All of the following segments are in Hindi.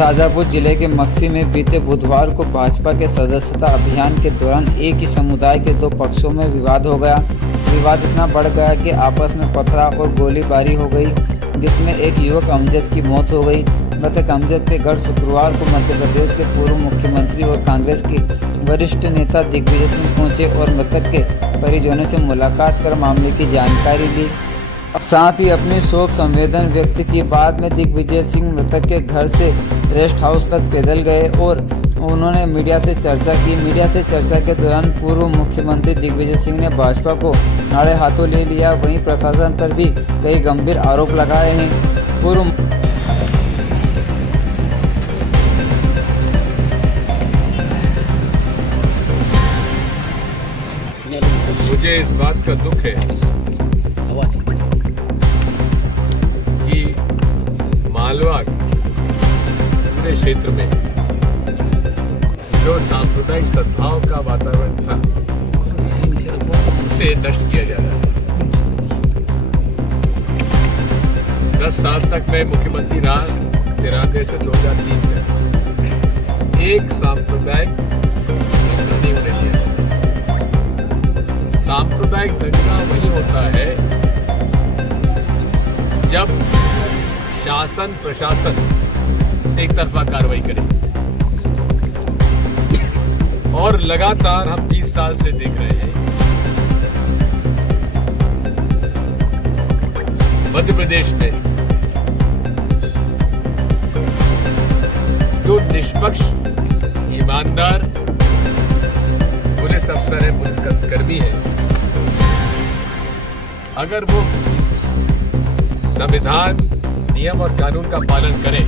शाजापुर जिले के मक्सी में बीते बुधवार को भाजपा के सदस्यता अभियान के दौरान एक ही समुदाय के दो पक्षों में विवाद हो गया। विवाद इतना बढ़ गया कि आपस में पथराव और गोलीबारी हो गई, जिसमें एक युवक अमजद की मौत हो गई। मृतक अमजद के घर शुक्रवार को मध्य प्रदेश के पूर्व मुख्यमंत्री और कांग्रेस के वरिष्ठ नेता दिग्विजय सिंह पहुंचे और मृतक के परिजनों से मुलाकात कर मामले की जानकारी ली, साथ ही अपनी शोक संवेदन व्यक्त की। बाद में दिग्विजय सिंह मृतक के घर से रेस्ट हाउस तक पैदल गए और उन्होंने मीडिया से चर्चा की। मीडिया से चर्चा के दौरान पूर्व मुख्यमंत्री दिग्विजय सिंह ने भाजपा को आड़े हाथों ले लिया। वहीं प्रशासन पर भी कई गंभीर आरोप लगाए हैं। मुझे इस बात का दुख है कि मालवा पूरे क्षेत्र में जो सांप्रदायिक सद्भाव का वातावरण था उसे नष्ट किया जा रहा है। 10 साल तक मैं मुख्यमंत्री रहा, 93 से 2003 में एक सांप्रदायिक दंगा नहीं होने दिया। सांप्रदायिक दंगा वही होता है जब शासन प्रशासन एक तरफा कार्रवाई करे, और लगातार हम 20 साल से देख रहे हैं मध्य प्रदेश में जो निष्पक्ष ईमानदार पुलिस अफसर है, पुलिस कर्मी है, अगर वो संविधान, नियम और कानून का पालन करें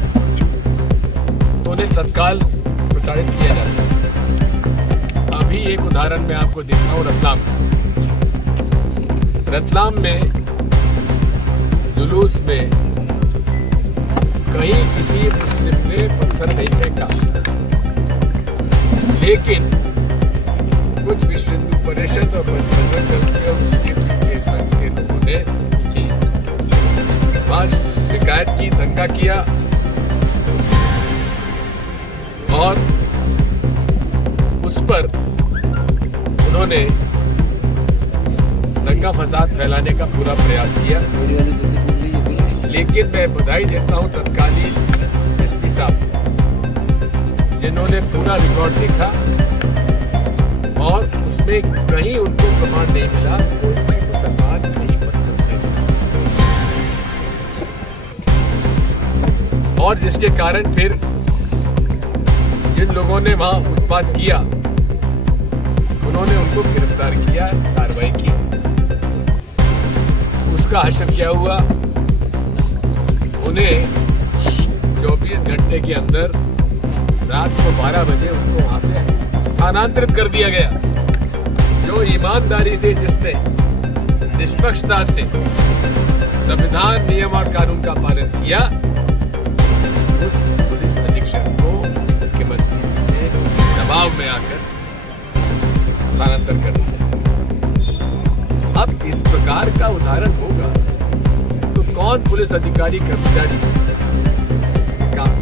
तो उन्हें तत्काल प्रताड़ित किया जाता है। अभी एक उदाहरण मैं आपको देखता हूं रतलाम में जुलूस में कहीं किसी मुस्लिम ने पत्थर नहीं फेंका, लेकिन कुछ विश्व हिंदू परिषद और बजरंग दल के बीजेपी के संघ के लोगों ने वहां शिकायत की, दंगा किया और उस पर उन्होंने दंगा फसाद फैलाने का पूरा प्रयास किया। लेकिन मैं बधाई देता हूं तत्कालीन एसपी साहब, जिन्होंने पूरा रिकॉर्ड देखा और उसमें कहीं उनको प्रमाण नहीं मिला कोई भी मुसलमान नहीं पत्थर फेंका, और जिसके कारण फिर जिन लोगों ने वहां उत्पात किया उन्होंने उनको गिरफ्तार किया, कार्रवाई की। उसका हश्र क्या हुआ, उन्हें 24 घंटे के अंदर रात को 12 बजे उनको वहां से स्थानांतरित कर दिया गया। जो ईमानदारी से, जिसने निष्पक्षता से संविधान, नियम और कानून का पालन किया, उस पुलिस अधीक्षक को मुख्यमंत्री ने दबाव में आकर स्थानांतर कर दिया। अब इस प्रकार का उदाहरण होगा तो कौन पुलिस अधिकारी, कर्मचारी काम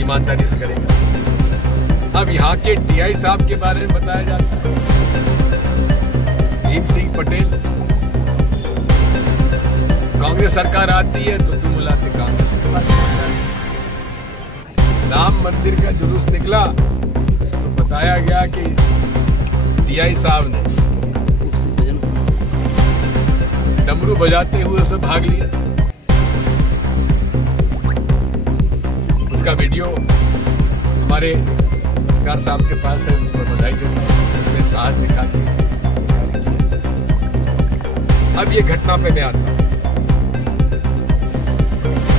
ईमानदारी से करेगा। अब यहाँ के टीआई साहब के बारे में बताया जाता है, भीम सिंह पटेल, कांग्रेस सरकार आती है तो तुम बुलाते कांग्रेस के पास। राम मंदिर का जुलूस निकला तो बताया गया कि टीआई साहब ने डमरू बजाते हुए उसमें भाग लिया। उसका वीडियो हमारे पत्रकार साहब के पास है, उनको बधाई देता हूं, उसमें साहस दिखा के। अब ये घटना पे मैं आता हूं।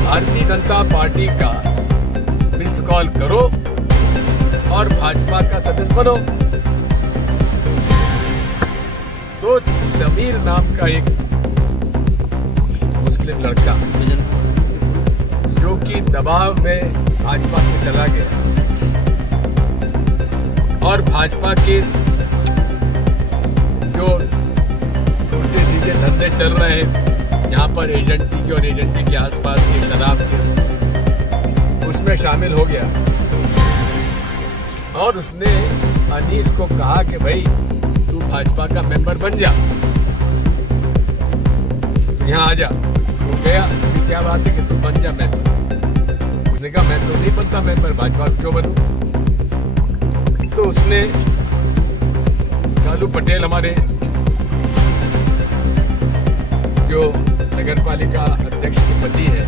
भारतीय जनता पार्टी का मिस्ड कॉल करो और भाजपा का सदस्य बनो। तो समीर नाम का एक मुस्लिम लड़का जो कि दबाव में भाजपा में चला गया और भाजपा के जो उल्टे सीधे धंधे चल रहे हैं यहाँ पर एजेंटी के और एजेंटी के आसपास के शराब के, उसमें शामिल हो गया और उसने अनीस को कहा कि भाई तू भाजपा का मेंबर बन जा, यहाँ आ जा। वो गया, क्या बात है कि तू बन जा मेंबर। उसने कहा मैं तो नहीं बनता मेंबर, भाजपा क्यों बनूं। तो उसने कालू पटेल हमारे जो नगर पालिका अध्यक्ष के पति है,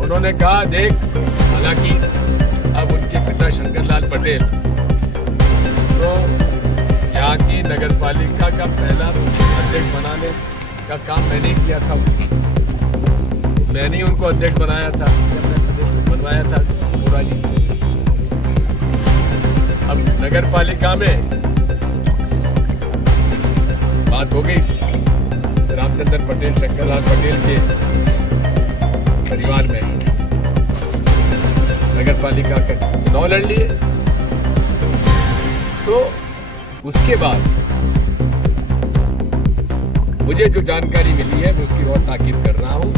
उन्होंने कहा देख, हालांकि अब उनके पिता शंकर लाल पटेल तो यहाँ की नगर पालिका का पहला अध्यक्ष बनाने का काम मैंने किया था। मैंने ही उनको अध्यक्ष बनाया था जब मैं प्रदेश बनवाया था मुराली। अब नगर पालिका में बात हो गई रामचंद्र पटेल शंकर लाल पटेल के परिवार में, नगर पालिका का चुनाव लड़ लिए। तो उसके बाद मुझे जो जानकारी मिली है मैं उसकी और ताकीद कर रहा हूं।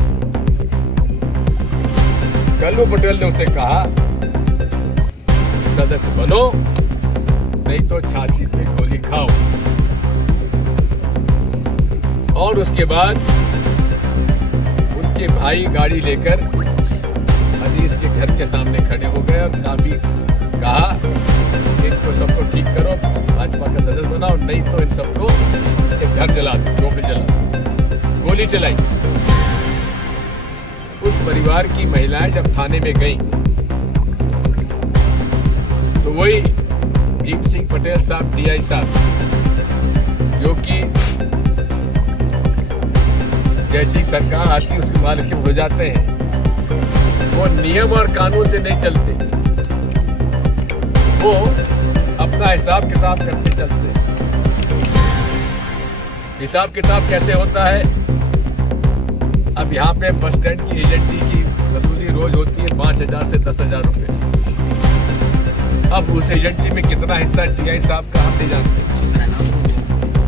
कालू पटेल ने उसे कहा सदस्य बनो, नहीं तो छाती पे गोली खाओ। और उसके बाद उनके भाई गाड़ी लेकर अनीस के घर के सामने खड़े हो गए और काफी कहा इनको सबको ठीक करो, भाजपा का सदस्य बनाओ, नहीं तो इन सबको घर जला दो, झोंपड़ी जला दो। गोली चलाई। उस परिवार की महिलाएं जब थाने में गईं तो वही भीम सिंह पटेल साहब DI साहब, जो कि जैसी सरकार आती उसके मालिक हो जाते हैं, वो नियम और कानून से नहीं चलते, वो अपना हिसाब किताब करके चलते हैं। हिसाब किताब कैसे होता है? अब यहाँ पे बस स्टैंड की एजेंटी की वसूली रोज होती है 5,000 से 10,000 रुपए। अब उस एजेंटी में कितना हिस्सा DI साहब का हम नहीं जानते,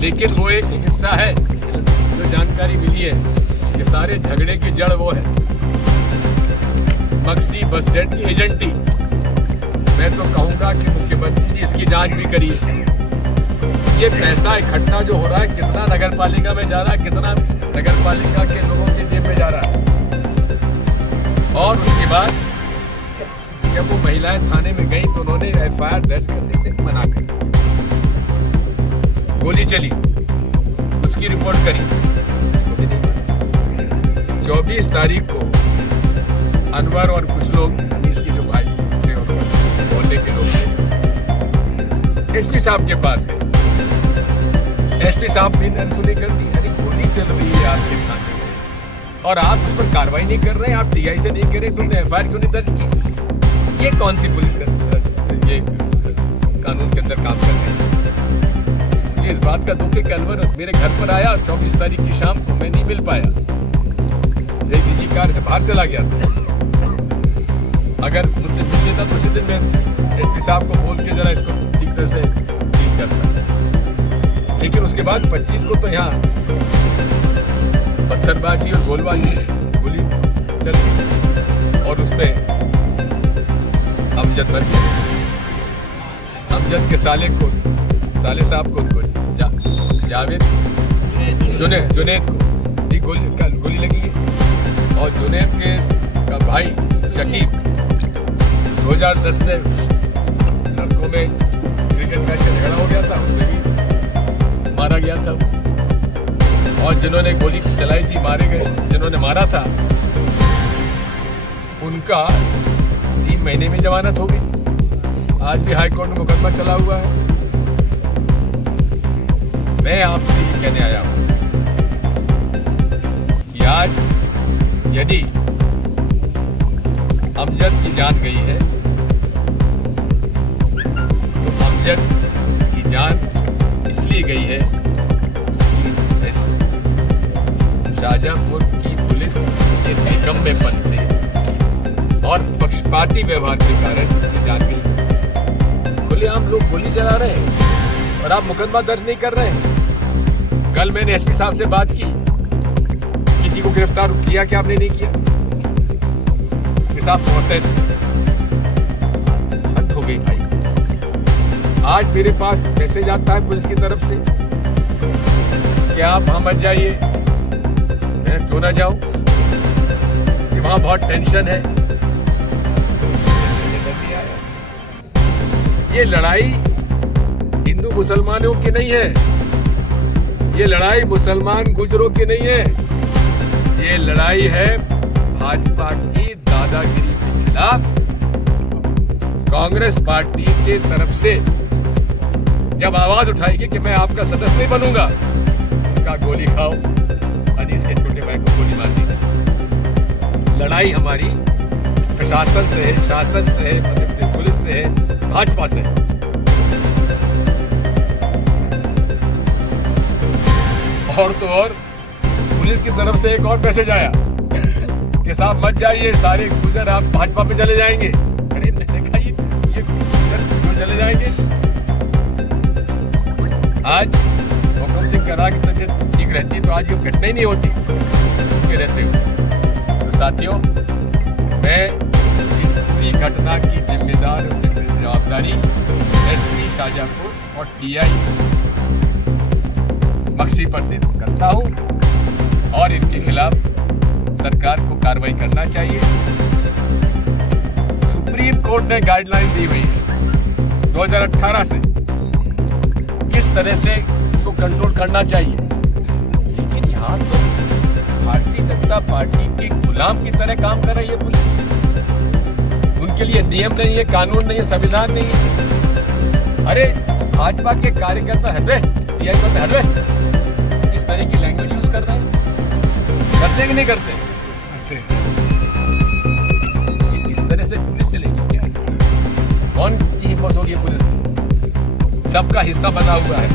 लेकिन वो एक हिस्सा है जो जानकारी मिली है कि सारे झगड़े की जड़ वो है मक्सी बस स्टैंड की एजेंटी। मैं तो कहूंगा कि मुख्यमंत्री जी इसकी जांच भी करिए। ये पैसा इकट्ठा जो हो रहा है कितना नगर पालिका में जा रहा है, कितना नगर पालिका के लोगों के जेब में जा रहा है। और उसके बाद जब वो महिलाएं थाने में गई तो उन्होंने FIR दर्ज करने से मना कर दिया। गोली चली, उसकी रिपोर्ट करी, उसको भी नहीं। 24 तारीख को अनवर और कुछ लोग इसके जो भाई थे मोहल्ले के लोग SP साहब के पास गए। SP साहब भी अनसुनी कर दी। अरे गोली चल रही है आपके थाने में और आप उस पर कार्रवाई नहीं कर रहे हैं, आप DI से नहीं कर रहे, तुमने FIR क्यों नहीं दर्ज की? ये कौन सी पुलिस ये कानून के अंदर काम कर रहे हैं? मुझे इस बात का दुख है कि अनवर मेरे घर पर आया 24 तारीख की शाम को, मैं नहीं मिल पाया, एक निजी कार से बाहर चला गया था। अगर मुझसे मिल लेता तो उसी दिन मैं SP साहब को बोल के जरा इसको ठीक तरह से डील करता। लेकिन उसके बाद 25 को तो यहाँ पत्थरबाजी और गोलबाजी, गोली चल गई और उसमें अमजद मर गया। अमजद के साले साहब को जावेद जुनेद को गोली लगी है और जुनेद के का भाई शकीब 2010 में लड़कों में क्रिकेट मैच का झगड़ा हो गया था, उसमें भी मारा गया था। और जिन्होंने गोली चलाई थी मारे गए, जिन्होंने मारा था उनका 3 महीने में जमानत हो गई। आज भी हाई कोर्ट में मुकदमा चला हुआ है। मैं आपसे ये कहने आया हूं कि आज यदि अमजद की जान गई है तो अमजद की जान इसलिए गई है कि शाहजहांपुर की पुलिस के निकम्मेपन से और पक्षपाती व्यवहार के कारण ये जान गई। खुलेआम लोग गोली चला रहे हैं और आप मुकदमा दर्ज नहीं कर रहे हैं। कल मैंने SP साहब से बात की, किसी को गिरफ्तार किया कि आपने नहीं किया? साहब प्रोसेस हद हो गई भाई। आज मेरे पास मैसेज आता है पुलिस की तरफ से कि आप वहां मत जाइए। मैं क्यों ना जाऊं कि वहां बहुत टेंशन है। ये लड़ाई हिंदू मुसलमानों की नहीं है, ये लड़ाई मुसलमान गुजरों की नहीं है, ये लड़ाई है भाजपा की दादागिरी के खिलाफ। कांग्रेस पार्टी के तरफ से जब आवाज उठाएगी कि मैं आपका सदस्य नहीं बनूंगा, उनका गोली खाओ, अनीस के छोटे भाई को गोली मार दी। लड़ाई हमारी प्रशासन से है, शासन से है, पुलिस से है, भाजपा से। और तो और पुलिस की तरफ से एक और मैसेज आया कि साहब मत जाइए, सारे गुजर आप भाजपा पे चले जाएंगे। अरे मैंने कहा ये गुजर क्यों चले जाएंगे? आज हुकुम सिंह करा की तबीयत ठीक रहती तो आज ये घटना ही नहीं होती के रहते हुए। तो साथियों, मैं इस पूरी घटना की जिम्मेदार और जवाबदारी एसपी शाजापुर और टीआई मछलीपट्टी करता हूं और इनके खिलाफ सरकार को कार्रवाई करना चाहिए। सुप्रीम कोर्ट ने गाइडलाइन दी हुई है 2018 से किस तरह से इसको कंट्रोल करना चाहिए, लेकिन यहाँ तो भारतीय जनता पार्टी के गुलाम की तरह काम कर रही है पुलिस। उनके लिए नियम नहीं है, कानून नहीं है, संविधान नहीं है। अरे भाजपा के कार्यकर्ता हट रहे, टीआई को हट रहे, इस तरह की लैंग्वेज यूज कर रहे हैं। करते कि नहीं करते? इस तरह से पुलिस से लेंगे क्या? कौन की हिम्मत होगी पुलिस की? सबका हिस्सा बना हुआ है,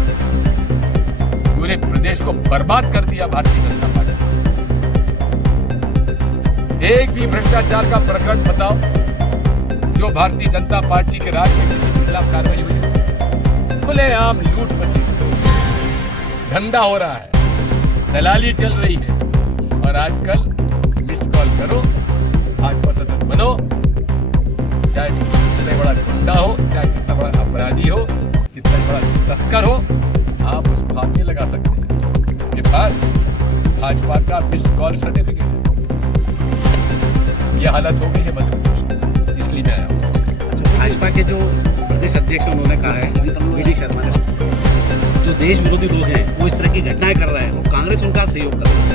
पूरे प्रदेश को बर्बाद कर दिया भारतीय जनता पार्टी। एक भी भ्रष्टाचार का प्रकरण बताओ जो भारतीय जनता पार्टी के राज में किसी के खिलाफ कार्रवाई हुई हो? खुलेआम लूट मची, धंधा हो रहा है, दलाली चल रही है। और आजकल मिस कॉल करो, भाजपा सदस्य बनो, चाहे कितना बड़ा गुंडा हो, चाहे कितना बड़ा अपराधी हो, कितना बड़ा तस्कर हो, आप उसको हाथ नहीं लगा सकते। उसके पास भाजपा का मिस्ड कॉल सर्टिफिकेट है। यह हालत हो गई है मध्य प्रदेश, इसलिए मैं आया हूँ। भाजपा के जो प्रदेश अध्यक्ष उन्होंने कहा है, वी.डी. शर्मा ने, जो देश विरोधी लोग हैं वो इस तरह की घटनाएं कर रहे हैं और कांग्रेस उनका सहयोग कर रही है।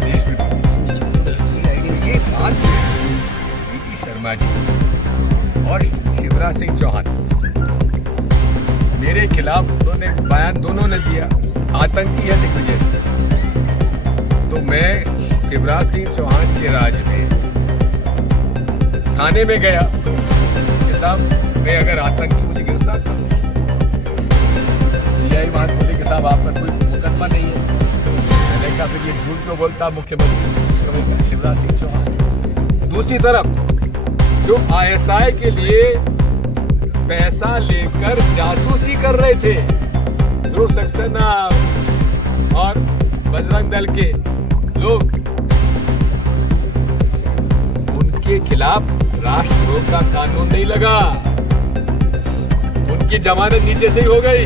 देश विरोधी ये बात वी.डी. शर्मा जी और शिवराज सिंह चौहान मेरे खिलाफ उन्होंने बयान दोनों ने दिया, आतंकी है दिग्विजय सिंह। तो मैं शिवराज सिंह चौहान के राज में थाने में गया कि साहब मैं अगर आतंकी मुझे गिरफ्तार करो, टीआई वहां बोले कि साहब आप पर कोई मुकदमा नहीं है। मैंने कहा फिर ये झूठ क्यों बोलता मुख्यमंत्री? उसका बोलता शिवराज सिंह चौहान। दूसरी तरफ जो आईएसआई के लिए पैसा लेकर जासूसी कर रहे थे, ध्रुव सक्सेना और बजरंग दल के लोग, उनके खिलाफ राष्ट्रद्रोह का कानून नहीं लगा, उनकी जमानत नीचे से ही हो गई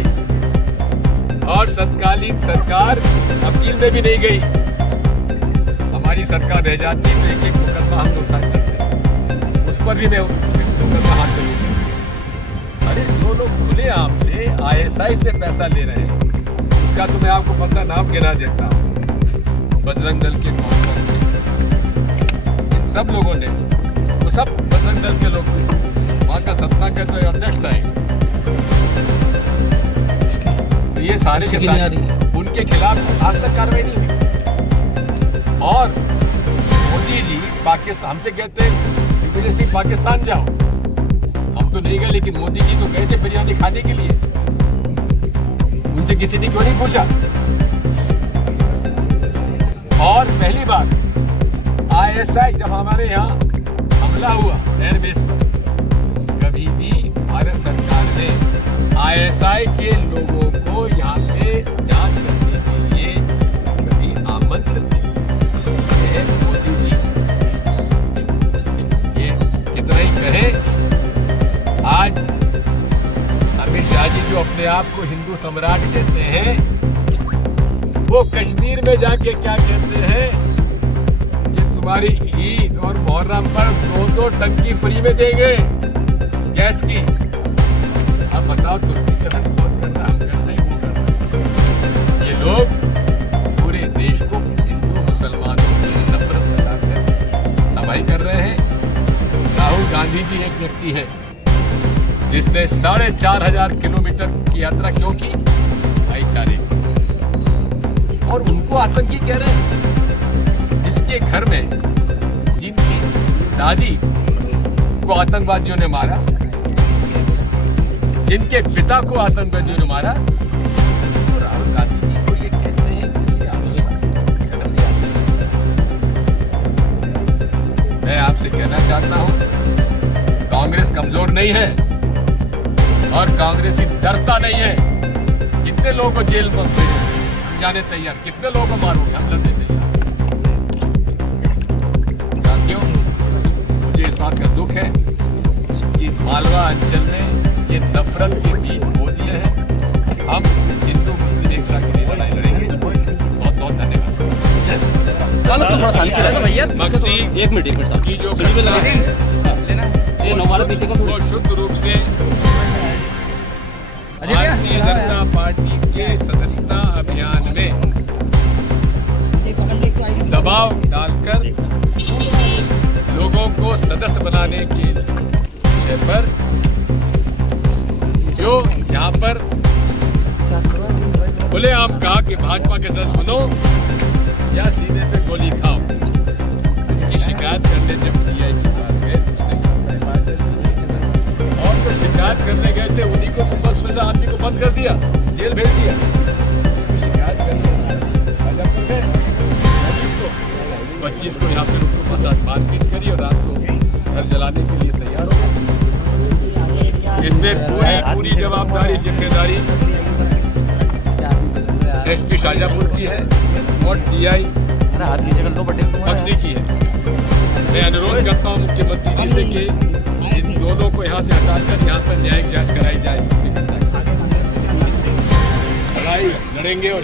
और तत्कालीन सरकार अपील में भी नहीं गई। हमारी सरकार रह जाती तो एक एक मुकदमा हम लोग उठाए करते, उस पर भी मैं मुकदमा हाथ में। अरे जो लोग खुलेआम से आईएसआई से पैसा ले रहे हैं, उसका तो मैं आपको 15 नाम गिना देता हूँ। बजरंग दल के कौंसल, इन सब लोगों ने, वो सब बजरंग दल के लोग थे। वहाँ का सतना का तो अध्यक्ष था, तो ये सारे के सारे उनके खिलाफ आज तक कार्रवाई नहीं हुई। और मोदी जी पाकिस्तान हमसे कहते हैं दिग्विजय सिंह पाकिस्तान जाओ, हम तो नहीं गए, लेकिन मोदी जी तो गए थे बिरयानी खाने के लिए। उनसे किसी ने क्यों नहीं पूछा? और पहली बार आईएसआई जब हमारे यहाँ हमला हुआ एयरबेस पर, कभी भी भारत सरकार ने आईएसआई के लोगों को यहाँ पे जांच करने के लिए कभी आमंत्रित नहीं किया। मोदी जी अपने आप को हिंदू सम्राट कहते हैं, वो कश्मीर में जाके क्या कहते हैं कि तुम्हारी ईद और मुहर्रम पर 2-2 टंकी फ्री में देंगे गैस की। अब बताओ तुष्टिकरण कौन कर रहा है? हम कर रहे हैं, वो कर रहा है। ये लोग पूरे देश को हिंदू मुसलमानों की नफरत फैलाकर तबाही कर रहे हैं। राहुल गांधी जी एक व्यक्ति है जिसने 4,500 किलोमीटर की यात्रा क्यों की? भाईचारे की। और उनको आतंकी कह रहे हैं, जिसके घर में जिनकी दादी को आतंकवादियों ने मारा, जिनके पिता को आतंकवादियों ने मारा, तो राहुल गांधी जी को ये कहते हैं कि ये शर्म नहीं आती। मैं आपसे कहना चाहता हूं, कांग्रेस कमजोर नहीं है और कांग्रेसी डरता नहीं है। कितने लोगों को जेल में जाने तैयार, कितने लोगों को मारोगे? हम लड़ने तैयार। साथियों, मुझे इस बात का दुख है कि मालवा अंचल में ये नफरत के बीज बो दिए हैं। हम हिंदू मुस्लिम एकता के लिए लड़ाई लड़ेंगे। बहुत बहुत धन्यवाद। मक्सी एक मिनट की जो वो शुद्ध रूप से भारतीय जनता पार्टी के सदस्यता अभियान में दबाव डालकर लोगों को सदस्य बनाने के विषय पर जो यहाँ पर खुलेआम कहा कि भाजपा के सदस्य बनो या सीने पे गोली खाओ, उसकी शिकायत करने जब DI के पास गए, और तो शिकायत करने गए थे, उन्हीं को बस वैसा आदमी को बंद कर दिया, जेल भेज दिया। उसकी शिकायत करने शाजापुर गए, 25 को यहाँ पे उनको साथ मारपीट करी और रात को घर जलाने के लिए तैयार हो गए। इसमें पूरी जवाबदारी, जिम्मेदारी SP शाजापुर की है और DI मक्सी की है। मैं अनुरोध करता हूँ मुख्यमंत्री जी से कि इन दोनों को यहाँ से हटाकर यहाँ पर न्यायिक जांच कराई जाए। लड़ाई लड़ेंगे और